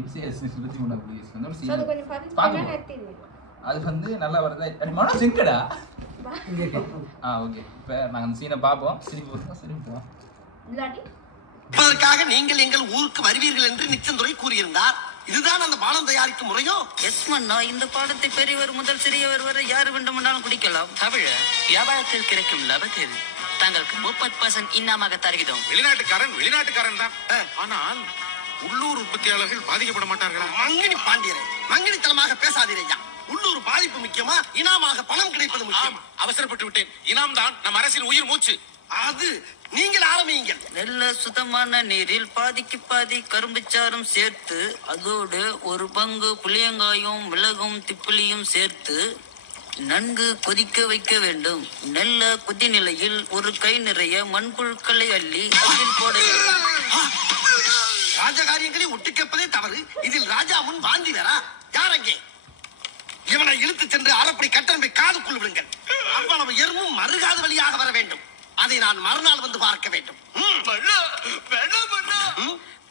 இம்சிஎஸ் 23 புலிகேசி வந்து சோ அது கொஞ்சம் பாத்து அது வந்து நல்லா வருது மனோ சிங்கடா ஓகே இப்போ நாங்கள் அந்த சீனை பார்ப்போம் சிரிப்போம் இல்லாட்டி இதற்காக நீங்கள் எங்கள் ஊருக்கு வருவீர்கள் என்று நிச்சந்துரை கூறியிருந்தார். இதுதான் அந்த பானம் தயாரிக்கும் முறையோ? எஸ் மன்னா, இந்த பாடத்தை பெரியவர் முதல் சிறியவர் வரை யார் வேண்டுமென்றாலும் குடிக்கலாம். தமிழ வியாபாரத்தில் கிடைக்கும் லாபத்தில் தங்களுக்கு 30% இன்னாமாக தருகிறோம். வெளிநாட்டுக்காரன் தான். ஆனால் உள்ளூர் உற்பத்தியாளர்கள் பாதிக்கப்பட மாட்டார்களா? மங்கினி பாண்டியரே, மங்கினித்தனமாக பேசாதீரையா. உள்ளூர் பாதிப்பு முக்கியமா, இனாமாக பணம் கிடைப்பது முக்கியம்? அவசரப்பட்டு விட்டேன். இனாம் தான் நம் அரசின் உயிர் மூச்சு. அது நீங்கள் ஆரம்பியுங்கள். நல்ல சுத்தமான நீரில் பாதிக்கு பாதி கரும்புச்சாரும் சேர்த்து அதோடு ஒரு பங்கு புளியங்காயும் மிளகும் திப்பிலியும் சேர்த்து நன்கு கொதிக்க வைக்க வேண்டும். நல்ல கொதிநிலையில் ஒரு கை நிறைய மண்புழுக்களை அள்ளி அதில் போட வேண்டும். ராஜகாரியங்களை ஒட்டு கேட்பதே தவறு. இதில் ராஜா முன் வாந்தி வரா? யார் அங்கே? இவனை இழுத்து சென்று அரைப்படி கட்டணமை காதுக்குள் விடுங்கள். அவ்வளவு எறும்பும் மறுகாது வழியாக வர வேண்டும். அதை நான் மறுநாள் வந்து பார்க்க வேண்டும்.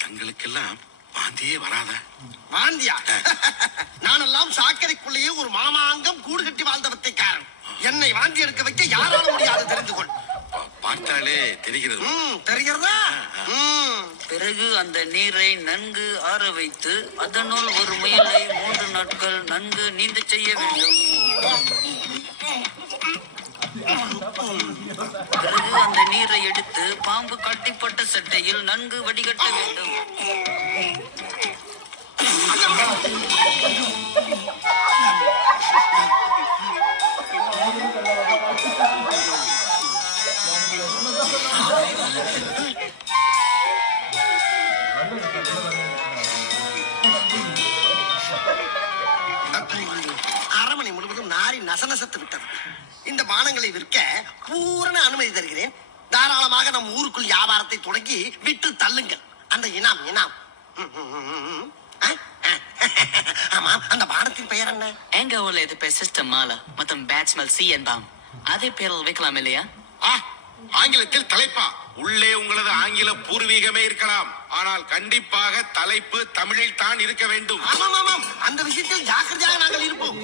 தங்களுக்கெல்லாம் வாந்தியே வராத? வாந்தியா? நானெல்லாம் சாக்கடைக்குள்ளேயே ஒரு மாமாங்கம் கூடு கட்டி வாழ்ந்தவத்தை காரணம். என்னை வாந்தி எடுக்க வைக்க யாரால முடியாது, தெரிந்து கொள். பார்த்தாலே தெரிகிறது. தெரிகிறதா? பிறகு அந்த நீரை நன்கு ஆற வைத்து அதனுள் ஒரு முயலை 3 நாட்கள் நன்கு நீந்த செய்ய வேண்டும். பிறகு அந்த நீரை எடுத்து பாம்பு கட்டிப்பட்ட சட்டையில் நன்கு வடிகட்ட வேண்டும். அரமனை முழுவதும் நாரி நசநசத்து விட்டது. இந்த பானங்களை விற்க பூரண அனுமதி தருகிறேன். தாராளமாக நம் ஊருக்குள் வியாபாரத்தை தொடங்கி விட்டு தள்ளுங்கள். அந்த இனாம் ஆமா, அந்த பானத்தின் பெயர் என்ன? எங்க ஊர்ல இது பேர் சிஸ்டம் மாலா மற்றும் பேட்ஸ்மெல் சி என்பாம். அதே பேரில் வைக்கலாம் இல்லையா? ஆங்கிலத்தில் தலைப்பா? உள்ளே உங்களது ஆங்கில பூர்வீகமே இருக்கலாம், ஆனால் கண்டிப்பாக தலைப்பு தமிழில் தான் இருக்க வேண்டும். ஆமாம், அந்த விஷயத்தில் ஜாக்கிரதையாக நாங்கள் இருப்போம்.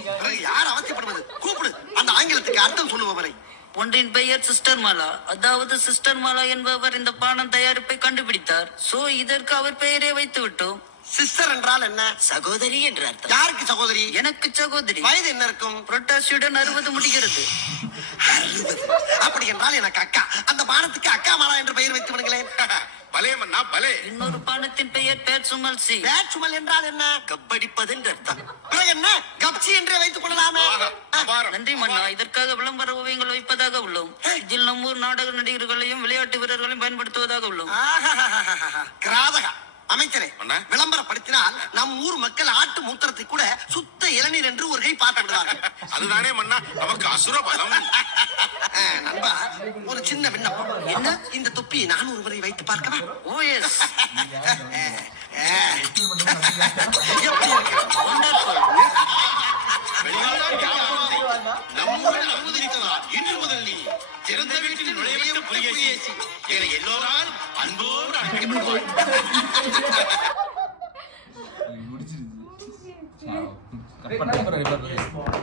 யார் அவசியப்படுவது? கூப்பிடு அந்த ஆங்கிலத்துக்கு அர்த்தம் சொல்லுபவரை. ஒன்றின் பெயர் சிஸ்டர் மாலா. அதாவது சிஸ்டர் மாலா என்பவர் இந்த பானம் தயாரிப்பை கண்டுபிடித்தார். சோ இதற்கு அவர் பெயரே வைத்து விட்டோம். சிஸ்டர் என்றால் என்ன? சகோதரி என்ற அர்த்தம். யாருக்கு சகோதரி? எனக்கு சகோதரி. வயது என்ன இருக்கும்? புரட்டாசியுடன் 60 முடிகிறது. 60? அப்படி என்றால் எனக்கு அக்கா. அந்த பானத்துக்கு அக்கா மாலா என்று பெயர் வைத்து விடுங்களேன். பலே மன்னா பலே. இன்னொரு பானத்தின் பெயர் பேட் சுமல் சி. பேட் சுமல் என்றால் என்ன? கப்படிப்பது என்று அர்த்தம். பிறகு என்ன? கப்சி என்றே வைத்துக் கொள்ளலாமே. நன்றி மன்னா, இதற்காக விளம்பர ஓவியங்கள் வைப்பதாக உள்ளோம். இதில் நம்மூர் நாடக நடிகர்களையும் விளையாட்டு வீரர்களையும் பயன்படுத்துவதாக உள்ளோம். கிராதகா அமைச்சரே, விளம்பரப்படுத்தினால் நம் ஊர் மக்கள் ஆட்டு மூத்திரத்தை கூட சுத்த இளநீர் என்று ஒரு கை பார்த்து விடுவார்கள். அதுதானே மன்னா நமக்கு அசுர பலம். நண்பா, ஒரு சின்ன விண்ணப்பம். என்ன? இந்த தொப்பி நான் ஒரு முறை வைத்து பார்க்கவா? ஓ எஸ். எப்படி இருக்கு? நம்முடன் அனுமதிக்கிறார். இன்று முதல் நீ திறந்த வீட்டில் நுழைவிட்டு புலிகேசி எல்லோரால் அன்போடு அழைக்கப்படுவார். முடிச்சிருச்சு. கட் பண்ண